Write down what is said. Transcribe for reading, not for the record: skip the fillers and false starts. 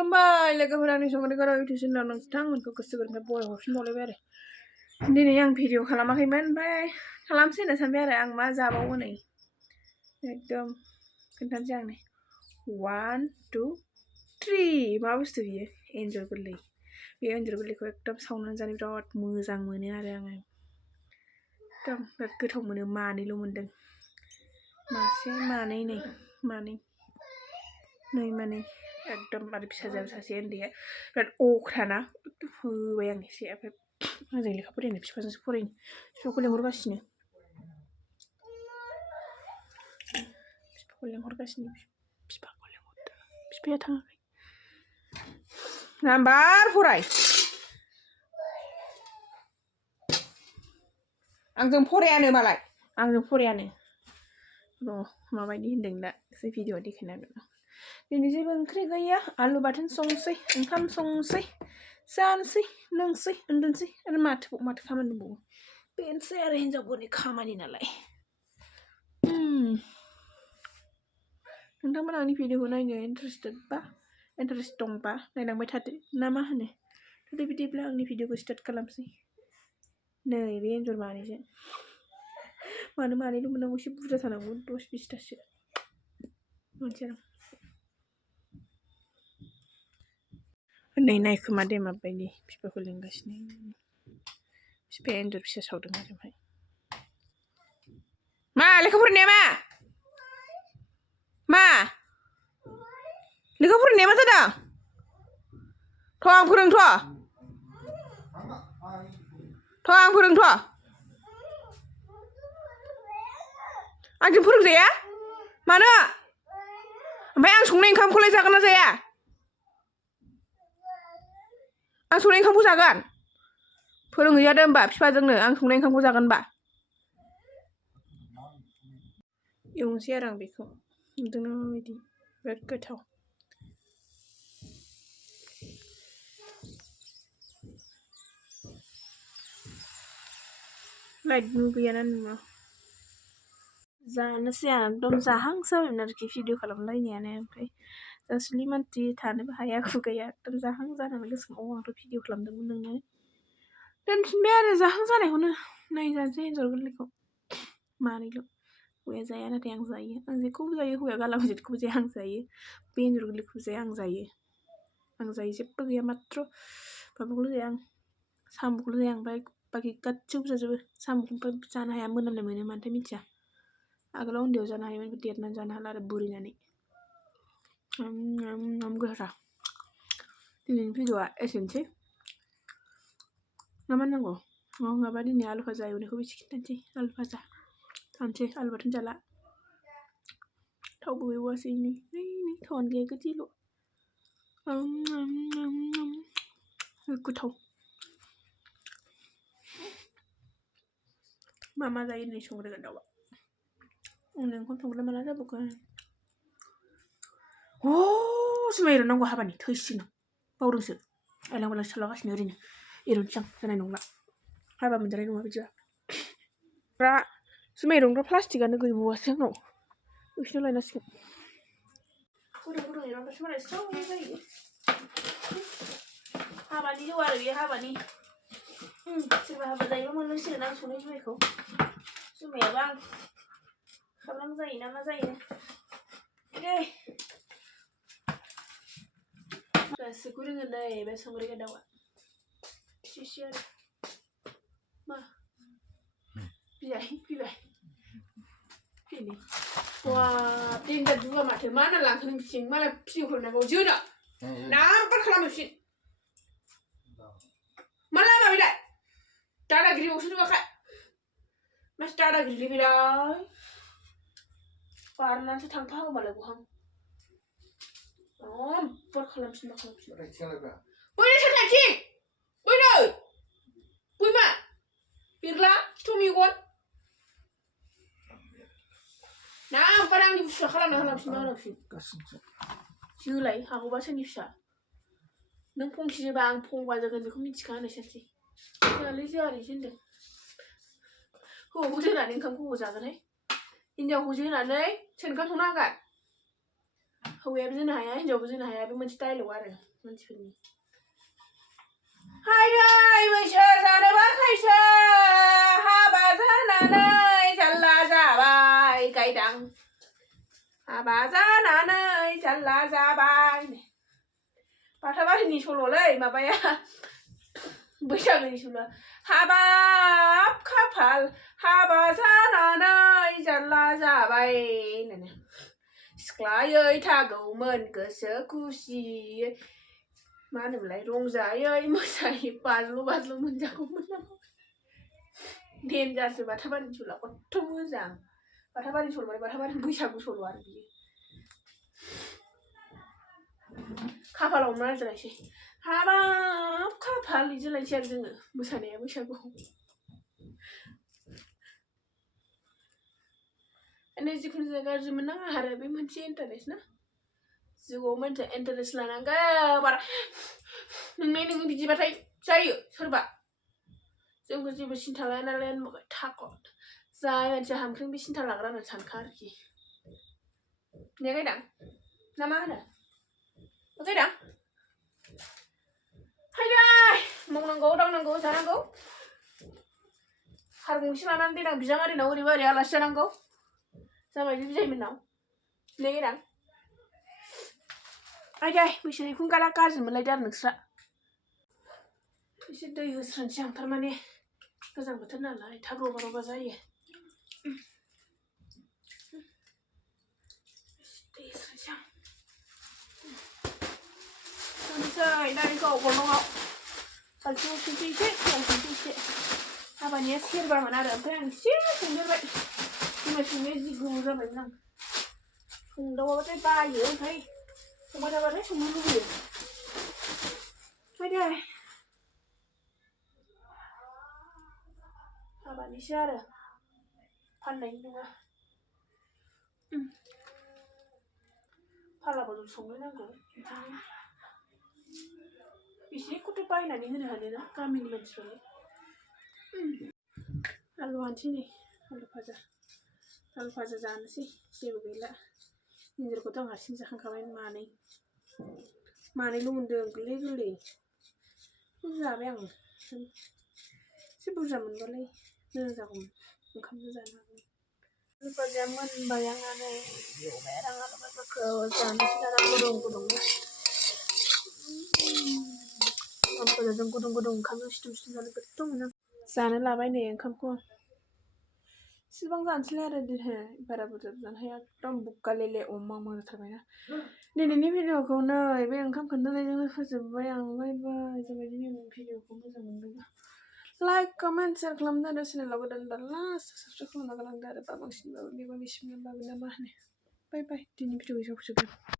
खुलुमबाय लोगोफोरा संग्रा गाराव इउटुब चेनेलाव नोंथांमोनखौ गोसो गोरबोनिफ्राय बराय हरफिनबावलायबाय आरो दिनै आं भिडिअ खालामाखैमोन ओमफ्राय खालामसै होनना सानबाय आरो आं मा जाबावो नै एकदम खोन्थानोसै आं नै 1 2 3 मा बुस्थु बियो एन्जर गोरलै बे एन्जर गोरलैखौ एकदम सावनानै जानो बिराद मोजां मोनो आरो आङो एकदम बिराद गोथाव मोनो मानैल' मोनदों मासे मानै नै मानै एकदम आरो फिसाजोआबो सासे उन्दैया बिराद अख्राना होबाय आं एसे ओमफ्राय आंजों लेखा फरायनो बिफाजोंसो फरायनो बिफाखौ लेंहरगासिनो बिफाखौ लेंहरदों बिफाया थाङाखै नाम्बार फराय आंजों फरायानो मालाय आंजों फरायानो र' माबायदि होनदों दा एसे भिडिअ देखायनांगोन दिनै जेबो ओंख्रि गैया आलु बाथोन संसै ओंखाम संसै जानोसै लोंसै उन्दुनोसै आरो माथो खामानि दंबावो बेनोसै आरो हिनजावफोरनि खामानि नालाय नोंथांमोना आंनि भिडिअखौ नायनो इन्टारेस्ट दंबा नायलांबाय थादो ना मा होनो थ' बिदिब्ला आंनि भिडिअखौ स्टार्ट खालामसै नै बे एन्जर मानैजों मानो मानैल' मोननांगौ एसे बुरजा थानांगौ 10-20थासो मोनसे नै नायखोमा दे माबायदि बिफाखौ लिंगासिनो बिफाया एन्जर फिसा सावदों आरो ओमफ्राय मा लेखा फरायनाया मा लेखा फरायनाया मा जादों थ' आं फोरोंथ' आंजों फोरोंजाया मानो ओमफ्राय आं संनाय ओंखामखौलाय जागोन ना जाया आं संनाय ओंखामखौ जागोन फोरोंहैजादो होमबा बिफाजोंनो आं संनाय ओंखामखौ जागोनबा एवनोसै आरो आं बेखौ नुदोंना माबायदि बिराद गोथाव लाइटबो गैयाना नोङो जानोसै आं एकदम जाहांसो जाबायमोन आरोखि भिडिअ खालामलायनायानो ओमफ्राय जासुलि मानसि थानोबो हाया खुगाया एकदम जाहां जानानै गोसोखांबाय आंथ' भिडिअ खालामदोंमोन नोंनो दोनफिनबाय आरो जाहां जानायखौनो नायजानोसै एन्जर गोरलैखौ मानैल' हौवाया जाया नाथाय आं जायो आं जेखौबो जायो हौवाया गालांबा जेखौबो जाया आं जायो बे एन्जर गोरलैखौबो जाया आं जायो जेबो गैया माथ्र माबाखौल' जाया आं साम'खौल' जाया ओमफ्राय बाखि गासैखौबो जाजोबो साम'खौ जानो हाया मोनामनाय मोनो मानोथाय मिथिया आगोलाव उन्दैयाव जानो हायोमोन देरनानै जानो हाला आरो बुरिनानै गोथावथार दिनैनि भिडिअआ एसेनोसै मा नांगौ नङाबा दिनै आलु भाजा एवनायखौबो एसे खिन्थानोसै आलु भाजा थानोसै आलु बाथोन जाला थावबो एवासै नै थावानो गैया गोदैल' गोथाव मा जायो नै संग्रा दाउआ ओंखाम संग्रा माला जाबावगोन जुमाय एरनांगौ हाबानि थैसिगोन बावदोंसो आइलांबालां सालागासिनो ओरैनो एरनोसै आं जानाय नंला हाबा मोनजानाय नङा बिदिबा जुमाय एरनग्रा प्लास्टिकआनो गैबावासो आंनाव बिसिनाव लायनांसिगोन गुदुं एरनबासो मालाय स्राव जायो हाबानि जौ आरो बे हाबानि सोरबा हाबा जायोबा मोनलोंसिगोन आं संनाय जुमायखौ जुमायाबा आं खाब्रां जायो ना मा जायो गासैखौ रोङो नै बे संग्रा दाउआ फिसियो आरो मा बिलाइ फैबाय फैनो वा देन्जार दुगा माथो मा होनना लांखो नों बिथिं मालाय भिडिअ खालामनांगौ जोनो नाम्बार खालामहैफिन मा लामा बेलाय दादागिरियावसो नुवाखै मासि दादागिरि बेलाय बारनानैसो थांफा होबालाय बहां नाम्बार खालामफिन बैनो साथाथिं बैनो बै मा बिरला खिथु मेगन नाम्बार आंनि बुस्थुआ खालामना होलांफिन जोलाय हागौबा सोरनि फिसा नों फंसे जोबा आं फंबा जागोन बेखौ मिथिखा होननाय सानसै जोआलै जोआरैसो होनदों हौवाखौ जोनानै ओंखामखौ हबाव जागोनहाय हिनजावखौ जोनानै सोर ओंखाम संना होगोन हौवायाबो जोनो हाया हिनजावबो जोनो हाया बे मोनसे डायलग आरो मानसिफोरनि हायदै बैसो जानोबा खायसो हाबा जानानै जाल्ला जाबाय गायदां हाबा जानानै जाल्ला जाबाय बाथाबारिनि सल'लै माबाया बैसागोनि सल' हाबाब खाफाल हाबा जानानै जाल्ला जाबाय होननानै सिख्लायै थागौमोन गोसो खुसियै मा होनोमोनलाय रंजायै मोसायै बाज्ल' बाज्ल' मोनजागौमोन नामा देन्जारसो बाथाबारिनि सल'आ खथ्थ' मोजां बाथाबारिनि सल' माने बाथाबारिनि बैसागु सल' आरो बियो खाफालाव मा रायज्लायनोसै हाबाब खाफाल बिदिलायनोसै आरो जोङो मोसानाया बैसागुआव माने जिखुनु जाया गाज्रि मोननाङा आरो बे मोनसे इन्टारेस्ट ना जिउआव मोनसे इन्टारेस्ट लानांगौ बारा नोङो बिदिबाथाय जायो सोरबा जोंबो जेबो सिन्था लाया नालाय होनबाय थागद जाय मानसिया हामख्रें बे सिन्था लाग्रा होननानै सानखा आरोखि ने गायदां ना मा होनो गायदां हायदै मावनांगौ दांनांगौ जानांगौ हार गंसे लानानै देनां बिजामादैनाव ओरैबा ओरै आलासि जानांगौ जाबाय बिजायमोननाव ने गायदां आयदै बैसोखौनो गाज्रि मोनलायदो आरो नोंस्रा एसे दै होस्रानोसै आं थारमाने गोजां बोथोर नालाय थाब रगा रगा जायो दै होस्रानोसै आं संनोसै दालिखौ गरनाङाव बाल्थिङाव संसै एसे दैयाव संसै एसे हाबानिया सेरबामोन आरो ओमफ्राय आं एसे संदेरबाय जुमाय संनाया जि गोबाव जाबायमोन आं संदावाबाथाय बायो ओमफ्राय संबाय थाबाथाय संनो लुबैयो हायदै हाबानिसो आरो फाननायनि नङा फाला बदल संनो नांगौ बिदिनो बेसेखौथ' बायनानै होनो हानो गामिनि मानसिफोरनो आलु हानोसै नै आलु भाजा जानोसै जेबो गैला इन्जरखौथ' आं हारसिं जाखांखाबाय मानैल' मोनदों गोरलै गोरलै जाबाय आं एसे बुरजा मोनबालाय मोजां जागौमोन ओंखामजों जानो हागौमोन आलु भाजाया मोनबाय आंनानै एवबाय आरो आं आलु भाजाखौ जानोसै दाना गुदुं गुदुंनो ओंखामफोरजों गुदुं गुदुं ओंखामजों सिथुम सिथुम जानो गोथाव मोनो जानो लाबाय नै ओंखामखौ इसेबां जानोसैलाय आरो दिनै बारा बुरजा जानो हाया एकदम बुक्का लेले अमा मोनथारबायना दिनैनि भिडिअखौ नै बे ओंखाम खोन्थानायजोंनो फोजोबबाय आं बाय बाय जोंबायदि भिडिअखौ मोजां मोनदोंबा लाइक कमेन्ट शेयार खालामदो आरो चेनेलाव गोदानबा लास्ट साबसक्राइब खालामना गालांदो आरो बांसिनबाबो मेगन मिसिमबाबो ना मा होनो बाय बाय दिनैनि भिडिअखौ एसेयाव फोजोबबाय